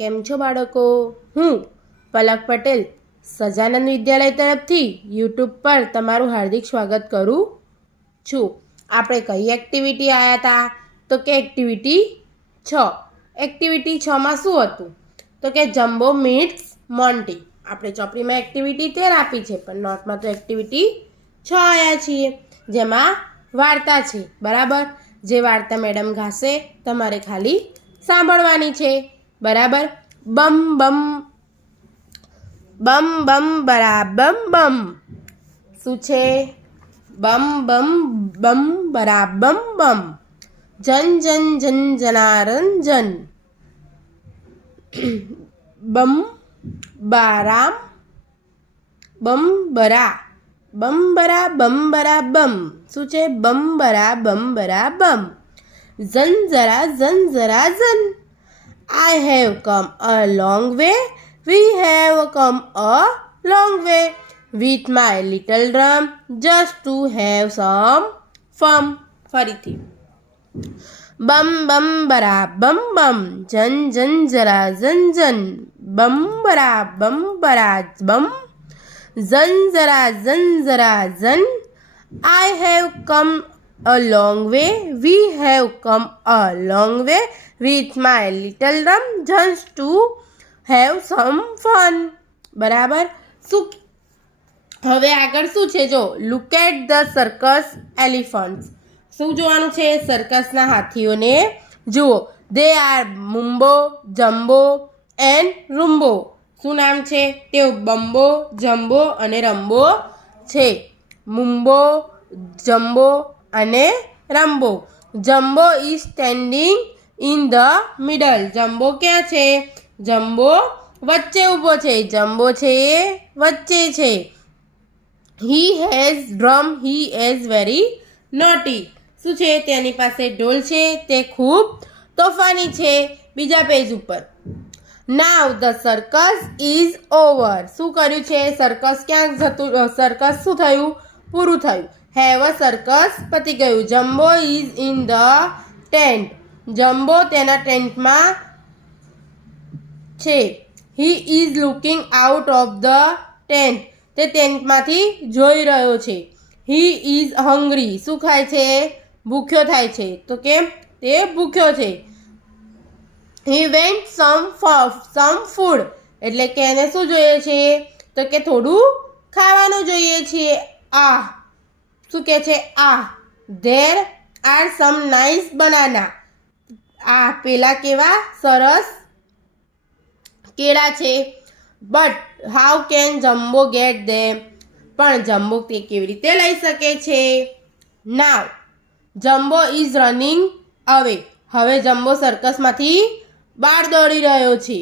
કેમ છો બાળકો? હું પલક પટેલ સજાનંદ વિદ્યાલય તરફથી યુટ્યુબ પર તમારું હાર્દિક સ્વાગત કરું છું. આપણે કઈ એક્ટિવિટી આવ્યા હતા? તો કે એક્ટિવિટી 6. એક્ટિવિટી 6માં શું હતું? તો કે જમ્બો મીટ્સ મોન્ટી. આપણે ચોપડીમાં એક્ટિવિટી 13 આપી છે, પણ નોટમાં તો એક્ટિવિટી 6 આવ્યા છીએ, જેમાં વાર્તા છે. બરાબર, જે વાર્તા મેડમ ગાશે તમારે ખાલી સાંભળવાની છે. બરાબર. બમ બમ બમ બમ બરા બમ બમ. શું છે? બમ બમ બમ બરા બમ બમ. જન જન જન જનારંજન. બમ બારામ બમ બરા બમ બરા બમ. શું છે? બમ બરા બમ. જન જરા જન. I have come a long way. We have come a long way with my little drum just to have some fun. ફરીથી. બમ બમ બરા બમ. જન જન જરા જન. બમ બરા બમ. જન જરા જન. I have come a long way. We have come a long way with my little drum just to have some fun. બરાબર. શું હવે આગળ શું છે? જો look at the circus elephants. શું જોવાનું છે? સર્કસના હાથીઓને જુઓ. They are Mumbo, Jumbo and Rumbo. શું નામ છે? તેઓ બમ્બો, જમ્બો અને રમ્બો છે. મુમ્બો, જમ્બો અને Rumbo. Jumbo is standing in the middle. Jumbo ક્યાં છે? જમ્બો વચ્ચે ઊભો છે. જમ્બો છે એ વચ્ચે છે. He has drum. He is very naughty. શું છે? તેની પાસે ઢોલ છે, તે ખૂબ તોફાની છે. બીજા પેજ ઉપર. નાવ ધ સર્કસ ઇઝ ઓવર. શું કર્યું છે? સર્કસ ક્યાં જતું? સર્કસ શું થયું? પૂરું થયું. હેવ અ સર્કસ પતી ગયું. Jumbo is in the tent. Jumbo તેના ટેન્ટમાં છે. He is looking out of the tent. તે ટેન્ટમાંથી જોઈ રહ્યો છે. He is hungry. શું ખાય છે? ભૂખ્યો થાય છે. તો કેમ? તે ભૂખ્યો છે. He went some food. એટલે કે એને શું જોઈએ છે? તો કે થોડું ખાવાનું જોઈએ છે. આ શું કે છે? આ there are some nice banana. આ પેલા કેવા સરસ કેળા છે. But how can Jumbo get them. પણ જમ્બો તે કેવી રીતે લઈ શકે છે? નાવ જમ્બો ઇઝ રનિંગ અવે. હવે જમ્બો સર્કસમાંથી બહાર દોડી રહ્યો છે.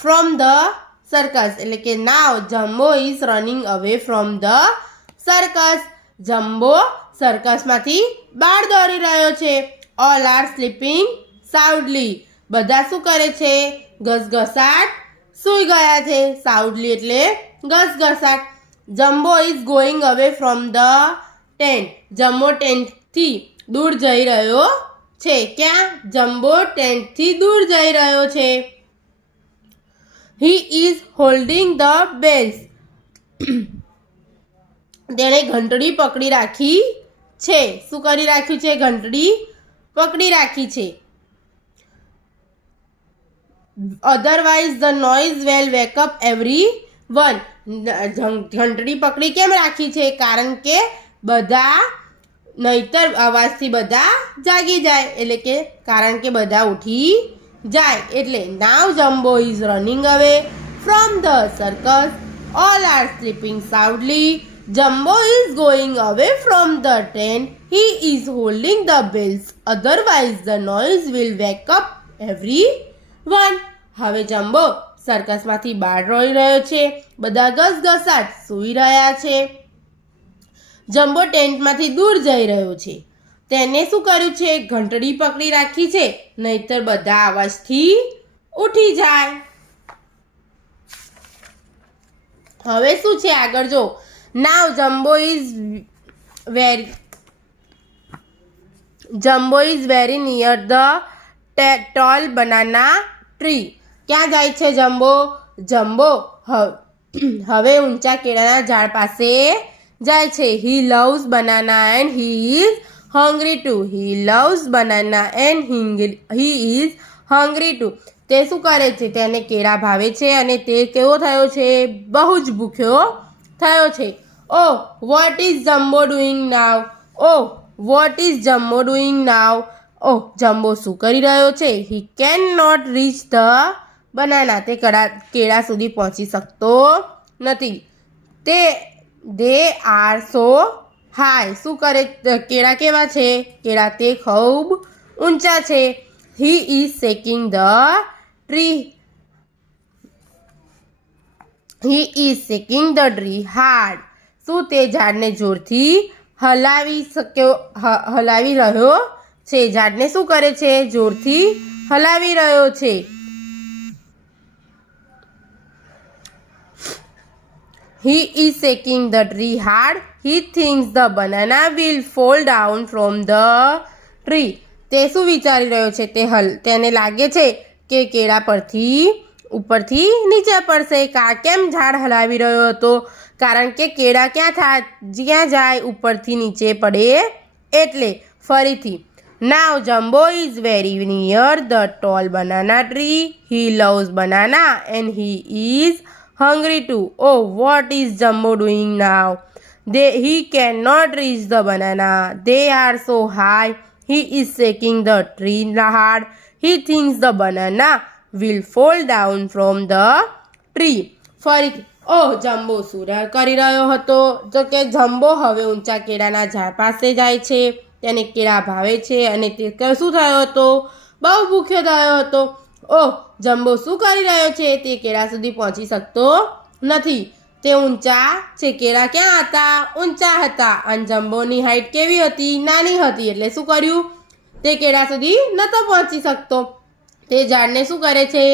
From the circus. એટલે કે now Jumbo is running away from the circus. Jumbo સર્કસમાંથી બહાર દોડી રહ્યો છે. All are sleeping soundly. બધા શું કરે છે? ઘસઘસાટ સૂઈ ગયા છે. સાઉન્ડલી એટલે ઘસઘસાટ. Jumbo is going away from the tent. Jumbo ટેન્ટથી દૂર જઈ રહ્યો છે. ક્યાં? જમ્બો ટેન્ટથી દૂર જઈ રહ્યો છે. હી ઇઝ હોલ્ડિંગ ધ બેલ્સ. તેણે ઘંટડી પકડી રાખી છે. શું કરી રાખ્યું છે? ઘંટડી પકડી રાખી છે. Otherwise the noise well wake up every one. ઘંટડી પકડી કેમ રાખી છે? કારણ કે બધા નહીતર અવાજથી બધા જાગી જાય. એટલે કે કારણ કે બધા ઉઠી જાય. એટલે now Jumbo is running away from the circus. All are sleeping soundly. Jumbo is going away from the tent. He is holding the bells. Otherwise the noise will wake up everyone. હવે Jumbo સર્કસમાંથી બહાર દોડી રહ્યો છે. બધા ઘસઘસાટ સૂઈ રહ્યા છે. જમ્બો ટેન્ટમાંથી દૂર જઈ રહ્યો છે. તેને શું કર્યું છે? ઘંટડી પકડી રાખી છે, નહીતર બધા અવાજથી ઉઠી જાય. હવે શું છે આગળ? જો now Jumbo is very near the tall banana tree. ક્યાં જાય છે જમ્બો? જમ્બો હવે ઊંચા કેળાના ઝાડ પાસે જાય છે. He loves banana and he is hungry too. He loves banana and he is hungry too. તે શું કરે છે? તેને કેળા ભાવે છે અને તે કેવો થયો છે? બહુ જ ભૂખ્યો થયો છે. Oh, what is Jumbo doing now? Oh, what is Jumbo doing now? Oh, jumbo શું કરી રહ્યો છે? He cannot reach the banana. તે કેળા સુધી પહોંચી શકતો નથી. They are so high. શું કરે? કેળા કેવા છે? કેળા તે ખૂબ ઊંચા છે. He is shaking the tree. He is shaking the tree hard. શું તે ઝાડને જોરથી હલાવી રહ્યો છે? ઝાડને શું કરે છે? જોરથી હલાવી રહ્યો છે. He is shaking the tree hard. He thinks the banana will fall down from the tree. તે શું વિચારી રહ્યો છે? તેને લાગે છે કે કેળા ઉપરથી નીચે પડશે. કેમ ઝાડ હલાવી રહ્યો હતો? કારણ કે કેળા જ્યાં જાય ઉપરથી નીચે પડે એટલે. ફરીથી. Now Jumbo is very near the tall banana tree. He loves banana and he is hungry too. Oh, what is Jumbo doing now? He cannot reach the banana. They are so high. He is shaking the tree hard. He thinks the banana will fall down from the tree. ફરીથી. Jumbo શું કરી રહ્યો હતો? તો કે jumbo હવે ઊંચા કેળાના ઝાડ પાસે જાય છે. તેને કેળા ભાવે છે અને તે શું થયો હતો? બહુ ભૂખ્યો થયો હતો. જમ્બો શું કરી રહ્યો છે? તે કેળા સુધી પહોંચી શકતો નથી. તે ઊંચા છે. કેળા ક્યાં હતા? ઊંચા હતા. અને જમ્બોની હાઈટ કેવી હતી? નાની હતી. એટલે શું કર્યું? તે કેળા સુધી નહોતો પહોંચી શકતો. તે ઝાડને શું કરે છે?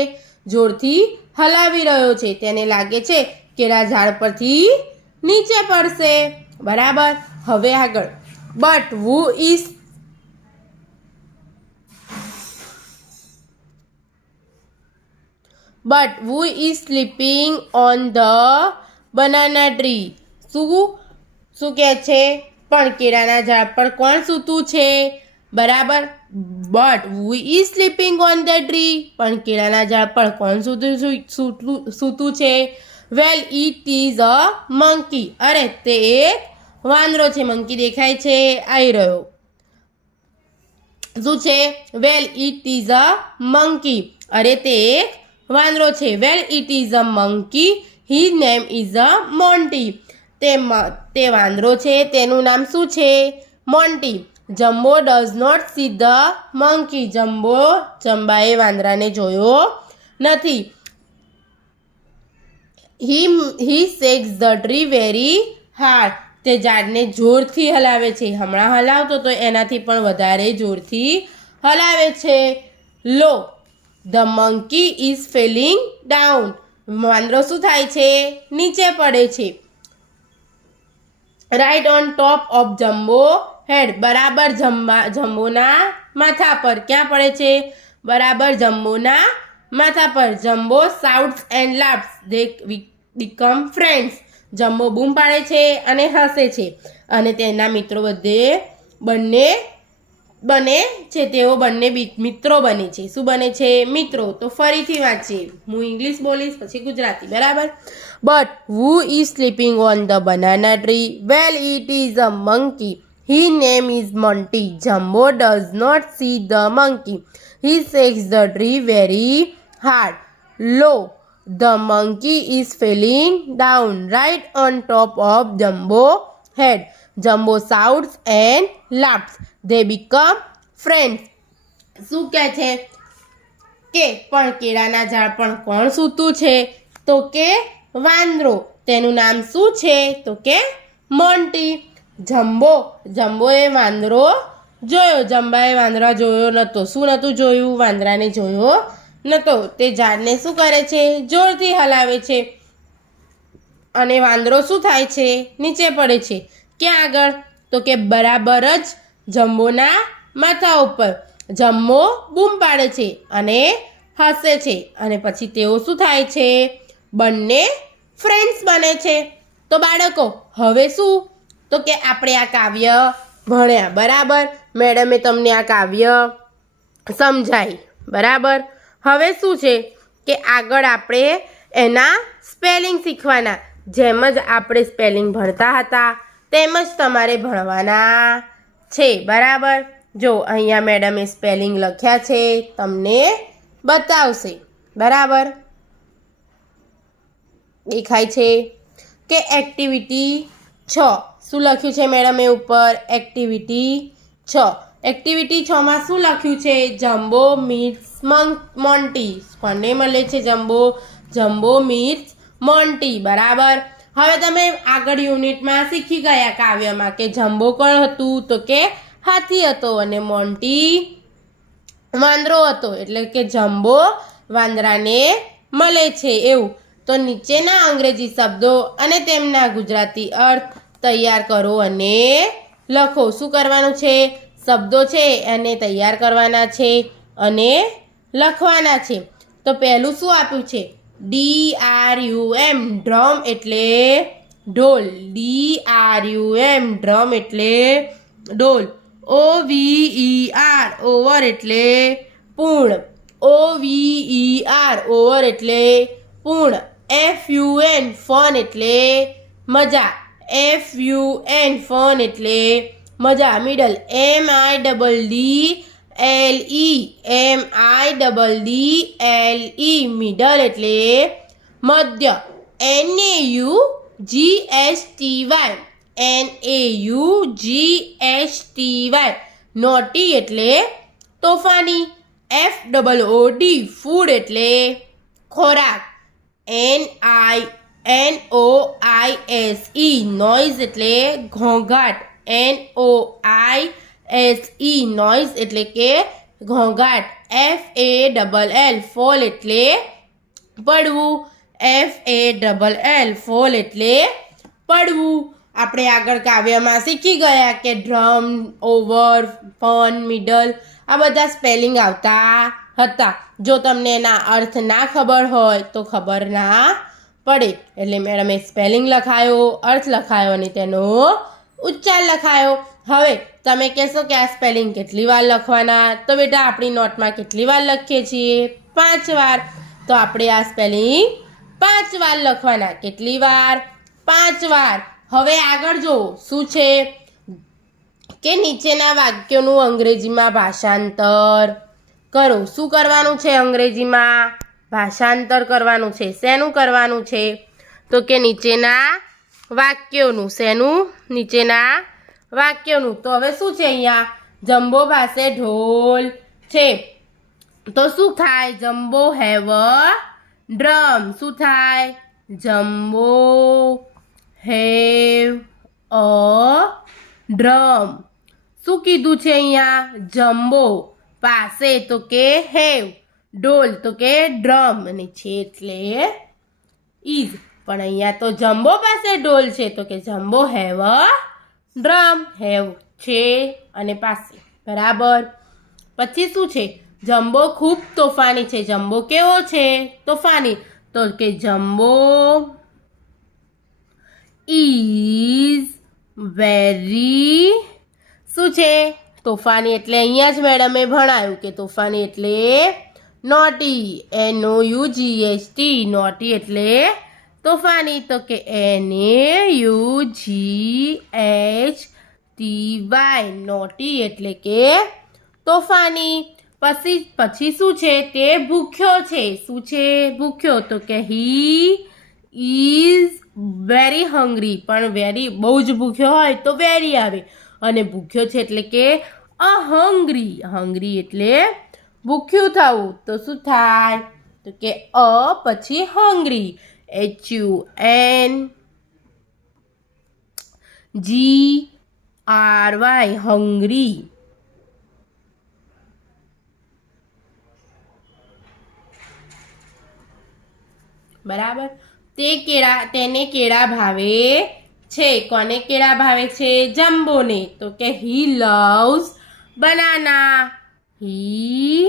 જોરથી હલાવી રહ્યો છે. તેને લાગે છે કેળા ઝાડ પરથી નીચે પડશે. બરાબર. હવે આગળ. But who is sleeping on the banana tree? શું કહે છે? પણ કેળાના ઝાડ પર કોણ સૂતું છે? બરાબર. But who is sleeping on the tree? પણ કેળાના ઝાડ પર કોણ સૂતું છે? Well, it is a monkey. અરે તે એક વાંદરો છે. મંકી દેખાય છે? આવી રહ્યો. શું છે? Well, it is a monkey. અરે તે એક વાંદરો છે. Well, it is a monkey. His name is a Monty. તે વાંદરો છે. તેનું નામ શું છે? Monty. Jumbo does not see the monkey. જંબાએ વાંદરાને જોયો નથી. He shakes the tree very hard. તે ઝાડને જોરથી હલાવે છે. હમણાં હલાવતો તો એનાથી પણ વધારે જોરથી હલાવે છે. Low. The monkey is falling down. વાંદરો શું થાય છે? નીચે પડે છે. Right on top of Jumbo head. બરાબર જમ્બોના માથા પર. ક્યાં પડે છે? બરાબર જમ્બોના માથા પર. Jumbo shouts and laughs. They become friends. Jumbo બૂમ પાડે છે અને હસે છે અને તેના મિત્રો બને છે. તેઓ બંને મિત્રો બને છે. શું બને છે? મિત્રો. તો ફરીથી વાંચીએ. હું ઇંગ્લિશ બોલીશ પછી ગુજરાતી. બરાબર. But who is sleeping on the banana tree? Well, it is a monkey. His name is Monty. Jumbo does not see the monkey. He shakes the tree very hard. Low. The monkey is falling down right on top of Jumbo's head. Jumbo shouts and laughs. They become friends. શું કહે છે? કે પણ કેળાના ઝાડ પર કોણ સૂતું છે? તો કે વાંદરો. તેનું નામ શું છે? તો કે મોન્ટી. જમ્બોએ વાંદરો જોયો. જંબાએ વાંદરા જોયો નહોતો. શું નહોતું જોયું? વાંદરાને જોયો નહોતો. તે ઝાડને શું કરે છે? જોરથી હલાવે છે અને વાંદરો શું થાય છે? નીચે પડે છે. ક્યાં આગળ? તો કે બરાબર જ જમ્બોના માથા ઉપર. જમ્બો બૂમ પાડે છે અને હસે છે અને પછી તેઓ શું થાય છે? બંને ફ્રેન્ડ્સ બને છે. તો બાળકો હવે શું? તો કે આપણે આ કાવ્ય ભણ્યા, બરાબર. મેડમે તમને આ કાવ્ય સમજાય, બરાબર. હવે શું છે કે આગળ આપણે એના સ્પેલિંગ શીખવાના. જેમ જ આપણે સ્પેલિંગ ભણતા હતા તેમ જ તમારે ભણવાના છે, બરાબર. જો અહીંયા મેડમે સ્પેલિંગ લખ્યા છે, તમને બતાવશે, બરાબર. દેખાય છે કે એક્ટિવિટી 6. શું લખ્યું છે મેડમે ઉપર? એક્ટિવિટી 6. એક્ટિવિટી 6માં શું લખ્યું છે? Jumbo meets Monty. કોને મળે છે જમ્બો? જમ્બો મીટ્સ મોન્ટી, બરાબર. હવે તમે આગળ યુનિટમાં શીખી ગયા કાવ્યમાં કે જમ્બો કોણ હતું? તો કે હાથી હતો અને મોન્ટી વાંદરો હતો. એટલે કે જમ્બો વાંદરાને મળે છે એવું. તો નીચેના અંગ્રેજી શબ્દો અને તેમના ગુજરાતી અર્થ તૈયાર કરો અને લખો. શું કરવાનું છે? શબ્દો છે એને તૈયાર કરવાના છે અને લખવાના છે. તો પહેલું શું આપ્યું છે? DRUM, ડ્રમ એટલે ઢોલ. DRUM, ડ્રમ એટલે ઢોલ. OVER, ઓવર એટલે પૂર્ણ. OVER, ઓવર એટલે પૂર્ણ. FUN, ફન એટલે મજા. FUN, ફન એટલે મજા. મિડલ. MIDDLE, મિડલ એટલે મધ્ય. NAUGSTY, નોટી એટલે તોફાની. FOOD, ફૂડ એટલે ખોરાક. NOISE, નોઇઝ એટલે ઘોંઘાટ. NOISE, નોઇઝ એટલે કે ઘોંઘાટ. FALL, ફોલ એટલે પડવું. FALL, ફોલ એટલે પડવું. આપણે આગળ કાવ્યમાં શીખી ગયા કે ડ્રમ, ઓવર, ફન, મિડલ આ બધા સ્પેલિંગ આવતા હતા. જો તમને એના અર્થ ના ખબર હોય તો ખબર ના પડે. એટલે મેડમે સ્પેલિંગ લખાયો, અર્થ લખાયો અને તેનો ઉચ્ચાર લખાયો. હવે તમે કહેશો કે આ સ્પેલિંગ કેટલી વાર લખવાના? તો બેટા આપણી નોટમાં કેટલી વાર લખીએ છીએ? 5 વાર. તો આપણે આ સ્પેલિંગ 5 વાર લખવાના. કેટલી વાર? 5 વાર. હવે આગળ જો શું છે કે નીચેના વાક્યોનું અંગ્રેજીમાં ભાષાંતર કરો. શું કરવાનું છે? અંગ્રેજીમાં ભાષાંતર કરવાનું છે. શેનું કરવાનું છે? તો કે નીચેના વાક્યોનું. શેનું? નીચેના વાક્યોનું. તો હવે શું છે અહીંયા? જમ્બો પાસે ઢોલ છે. તો શું થાય? Jumbo have a drum. શું થાય? Jumbo have a drum. શું કીધું છે અહીંયા? જમ્બો પાસે તો કે હેવ, ઢોલ તો કે ડ્રમ અને છે એટલે ઇઝ. પણ અહીંયા તો જમ્બો પાસે ઢોલ છે તો કે jumbo have a drum. Have છે અને પાસે, બરાબર. પછી શું છે? જમ્બો ખૂબ તોફાની છે. જમ્બો કેવો છે? તોફાની. તો કે જમ્બો ઇઝ વેરી શું છે? તોફાની. એટલે અહીંયા જ મેડમે ભણાયું કે તોફાની એટલે નોટી. NOUGST, નોટી એટલે તોફાની. તો કે NAUGHTY, નોટી એટલે કે તોફાની. પછી શું છે? તે ભૂખ્યો છે. શું છે? ભૂખ્યો. તો કે હી ઇઝ વેરી હંગ્રી. પણ વેરી બહુ જ ભૂખ્યો હોય તો વેરી આવે અને ભૂખ્યો છે એટલે કે હંગ્રી. હંગ્રી એટલે ભૂખ્યું થવું. તો શું થાય? તો કે પછી હંગ્રી. HUNGRY, hungry. બરાબર. તેને કેળા ભાવે છે. કોને કેળા ભાવે છે? જમ્બોને. તો કે he loves banana. He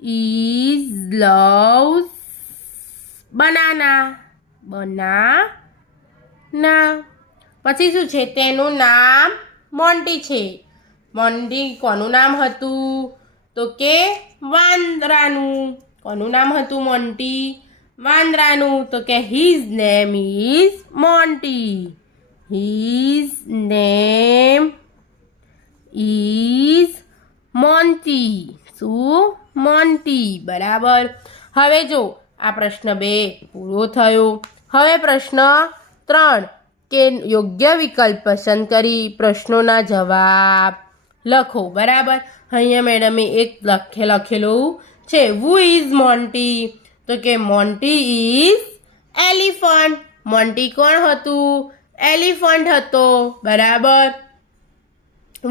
is loves banana. Banana. પછી શું છે? તેનું નામ મોન્ટી છે. મોન્ટી કોનું નામ હતું? તો કે વાંદરાનું. કોનું નામ હતું મોન્ટી? વાંદરાનું. તો કે his name is Monty. His name is Monty. શું? મોન્ટી. બરાબર. હવે જો આ પ્રશ્ન 2 પૂરો થયો. હવે પ્રશ્ન 3 કે યોગ્ય વિકલ્પ પસંદ કરી પ્રશ્નોના જવાબ લખો. બરાબર. અહીંયા મેડમે એક લખેલું છે, હુ ઇઝ મોન્ટી? તો કે મોન્ટી ઇઝ એલિફન્ટ. મોન્ટી કોણ હતું? એલિફન્ટ હતો. બરાબર.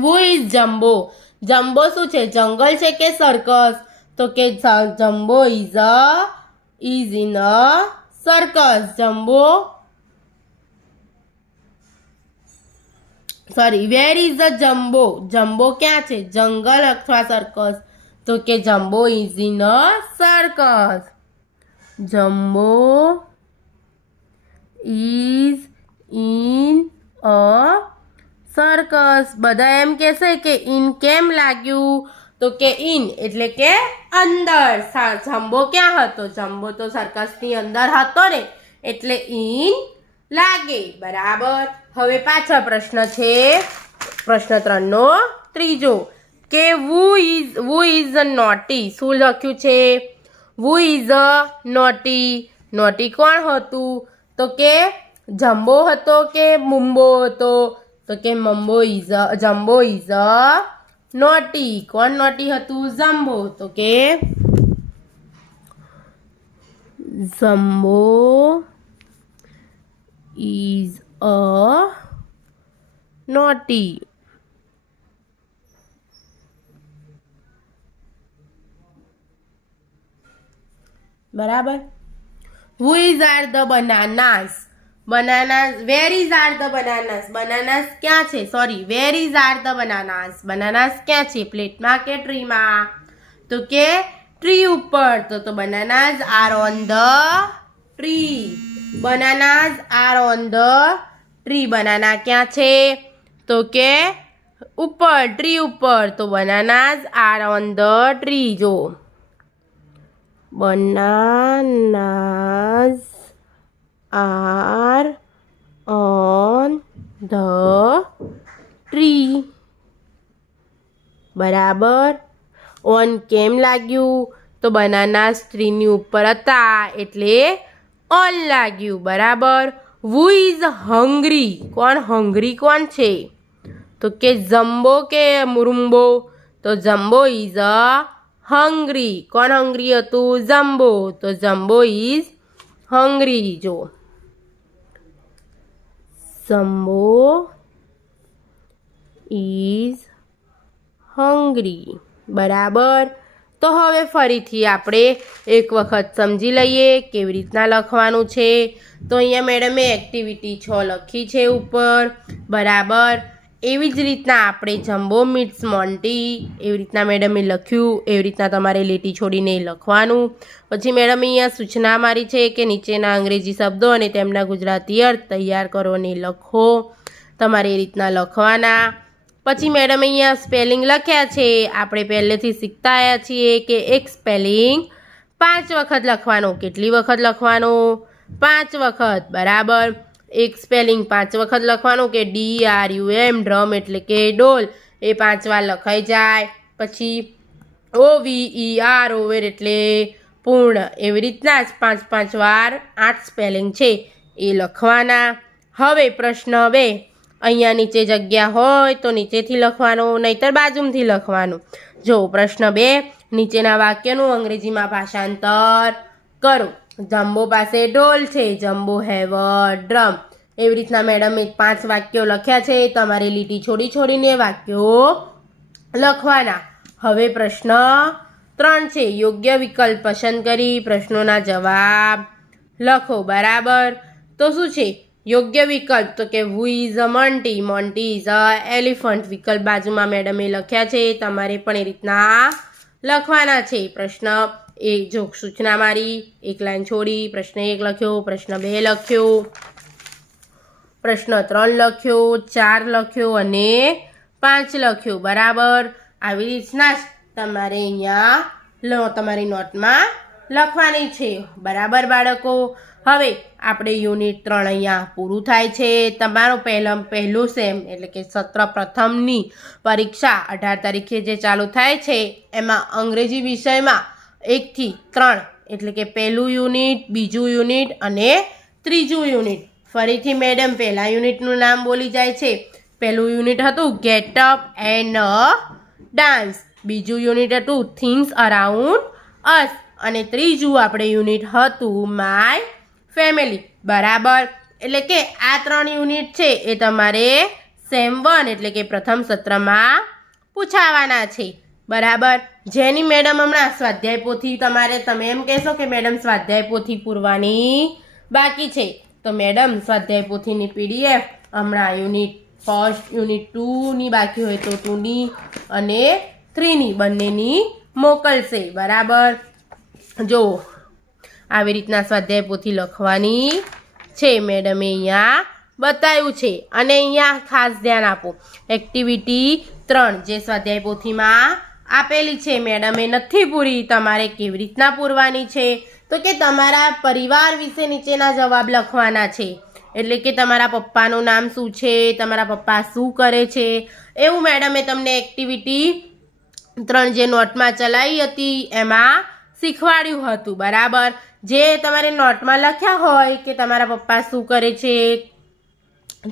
Who is jumbo? જમ્બો શું છે? જંગલ છે કે સર્કસ? તો કે jumbo is in a circus. Jumbo sorry, where is a jumbo? Jumbo ક્યાં છે? જંગલ અથવા સર્કસ? તો કે jumbo is in a circus. Jumbo is in a circus. બધા એમ કહેશે કે ઇન કેમ લાગ્યું? તો કે ઇન એટલે કે અંદર. જમ્બો ક્યાં હતો? જમ્બો તો સર્કસની અંદર હતો ને, એટલે ઇન લાગે. બરાબર. હવે પાછો પ્રશ્ન છે, પ્રશ્ન 3 નો ત્રીજો કે હુ ઇઝ અ નોટી? શું લખ્યું છે? Who is a naughty? Naughty કોણ હતું? તો કે જમ્બો હતો કે મુમ્બો હતો? તો કે જમ્બો ઇઝ અ નોટી. કોણ નોટી હતું? જમ્બો. તો કે જમ્બો ઇઝ અ નોટી. બરાબર. Who is are the બનાનાસ? બનાનાસ. Where is are the બનાનાસ? બનાનાસ ક્યાં છે? Sorry, where is are the બનાનાસ? બનાનાસ ક્યાં છે? પ્લેટમાં કે ટ્રીમાં? તો કે ટ્રી ઉપર. તો બનાનાસ are on the tree. બનાનાસ are on the tree. Banana ક્યાં છે? તો કે ઉપર, ટ્રી ઉપર. તો બનાનાસ આર ઓન ધ ટ્રી. જો bananas are on the tree. બરાબર. ઓન કેમ લાગ્યું? તો બનાનાસ ટ્રીની ઉપર હતા એટલે ઓન લાગ્યું. બરાબર. Who is hungry? કોણ હંગ્રી કોણ છે? તો કે જમ્બો કે મુરુમ્બો? તો જમ્બો ઇઝ અ હંગ્રી. કોણ હંગ્રી હતું? જમ્બો. તો જમ્બો ઇઝ હંગ્રી. જો જમ્બો ઇઝ હંગ્રી. બરાબર. તો હવે ફરીથી આપણે એક વખત સમજી લઈએ કેવી રીતના લખવાનું છે. તો અહીંયા મેડમે એક્ટિવિટી 6 લખી છે ઉપર. બરાબર. એવી જ રીતના આપણે જમ્બો મીટ્સ મોન્ટી એવી રીતના મેડમે લખ્યું, એવી રીતના તમારે લીટી છોડીને લખવાનું. પછી મેડમે અહીંયા સૂચના મારી છે કે નીચેના અંગ્રેજી શબ્દો અને તેમના ગુજરાતી અર્થ તૈયાર કરો અને લખો. તમારે એ રીતના લખવાના. પછી મેડમ અહીંયા સ્પેલિંગ લખ્યા છે. આપણે પહેલેથી શીખતા આવ્યા છીએ કે એક સ્પેલિંગ 5 વખત લખવાનો. કેટલી વખત લખવાનો? 5 વખત. બરાબર. એક સ્પેલિંગ 5 વખત લખવાનું કે DRUM ડ્રમ એટલે કે ડોલ, એ 5 વાર લખાઈ જાય. પછી OVER ઓવેર એટલે પૂર્ણ. એવી રીતના જ 5 વાર 8 સ્પેલિંગ છે એ લખવાના. હવે પ્રશ્ન 2, અહીંયા નીચે જગ્યા હોય તો નીચેથી લખવાનું, નહીતર બાજુમાંથી લખવાનું. જો પ્રશ્ન 2, નીચેના વાક્યનું અંગ્રેજીમાં ભાષાંતર કરો. જમ્બો પાસે ઢોલ છે. Jumbo have a drum. એવી રીતના મેડમે 5 વાક્યો લખ્યા છે. તમારે લીટી છોડીને વાક્યો લખવાના. હવે પ્રશ્ન 3 છે. યોગ્ય વિકલ્પ પસંદ કરી પ્રશ્નોના જવાબ લખો. બરાબર. તો શું છે યોગ્ય વિકલ્પ? તો કે who is a Monty? Monty is a elephant. વિકલ્પ બાજુમાં મેડમે લખ્યા છે. તમારે પણ એ રીતના લખવાના છે. પ્રશ્ન એ જો સૂચના મારી, એક લાઈન છોડી પ્રશ્ન 1 લખ્યો, પ્રશ્ન 2 લખ્યો, પ્રશ્ન 3 લખ્યો, 4 લખ્યો અને 5 લખ્યો. બરાબર. આવી રીતના જ તમારે અહીંયા તમારી નોટમાં લખવાની છે. બરાબર બાળકો. હવે આપણે યુનિટ 3 અહીંયા પૂરું થાય છે. તમારો પહેલું સેમ એટલે કે સત્ર પ્રથમની પરીક્ષા 18 તારીખે જે ચાલુ થાય છે એમાં અંગ્રેજી વિષયમાં 1 થી 3 એટલે કે પહેલું યુનિટ, બીજું યુનિટ અને ત્રીજું યુનિટ. ફરીથી મેડમ પહેલા યુનિટનું નામ બોલી જાય છે. પહેલું યુનિટ હતું ગેટ અપ એન્ડ ડાન્સ, બીજું યુનિટ હતું થિંગ્સ અરાઉન્ડ અસ અને ત્રીજું આપણે યુનિટ હતું માય ફેમિલી. બરાબર. એટલે કે આ 3 યુનિટ છે એ તમારે સેમ 1 એટલે કે પ્રથમ સત્રમાં પૂછાવાના છે. બરાબર. જેની મેડમ હમણાં સ્વાધ્યાય પોથી તમે એમ કહેશો કે મેડમ સ્વાધ્યાય પોથી પૂરવાની બાકી છે, તો મેડમ સ્વાધ્યાય પોથીની પીડીએફ હમણાં યુનિટ 1, યુનિટ 2ની બાકી હોય તો 2ની અને 3ની બંનેની મોકલશે. બરાબર. જો આવી રીતના સ્વાધ્યાય પોથી લખવાની છે. મેડમે અહીંયા બતાવ્યું છે. અને અહીંયા ખાસ ધ્યાન આપો, એક્ટિવિટી 3 જે સ્વાધ્યાય પોથીમાં આપેલી છે મેડમે નથી પૂરી, તમારે કેવી રીતના પૂરવાની છે તો કે તમારા પરિવાર વિશે નીચેના જવાબ લખવાના છે. એટલે કે તમારા પપ્પાનું નામ શું છે, તમારા પપ્પા શું કરે છે, એવું મેડમે તમને એક્ટિવિટી 3 જે નોટમાં ચલાવી હતી એમાં શીખવાડ્યું હતું. બરાબર. જે તમારે નોટમાં લખ્યા હોય કે તમારા પપ્પા શું કરે છે,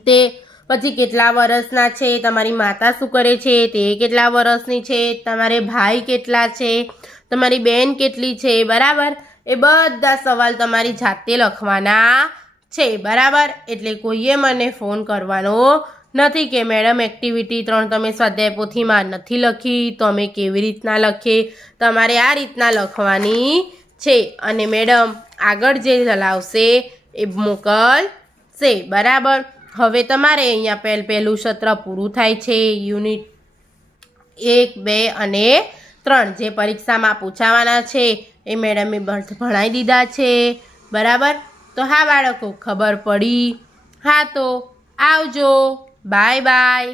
તે પછી કેટલા વર્ષના છે, તમારી માતા શું કરે છે, તે કેટલા વર્ષની છે, તમારે ભાઈ કેટલા છે, તમારી બહેન કેટલી છે. બરાબર. એ બધા સવાલ તમારી જાતે લખવાના છે. બરાબર. એટલે કોઈએ મને ફોન કરવાનો નથી કે મેડમ એક્ટિવિટી 3 તમે સ્વાધ્યાય પોથીમાં નથી લખી તો અમે કેવી રીતના લખીએ. તમારે આ રીતના લખવાની છે અને મેડમ આગળ જે ચલાવશે એ મોકલશે. બરાબર. હવે તમારે અહીંયા પહેલું સત્ર પૂરું થાય છે. યુનિટ 1, 2 અને 3 જે પરીક્ષામાં પૂછાવાના છે એ મેડમે ભણાવી દીધા છે. બરાબર. તો હા બાળકો, ખબર પડી? હા તો આવજો. Bye bye.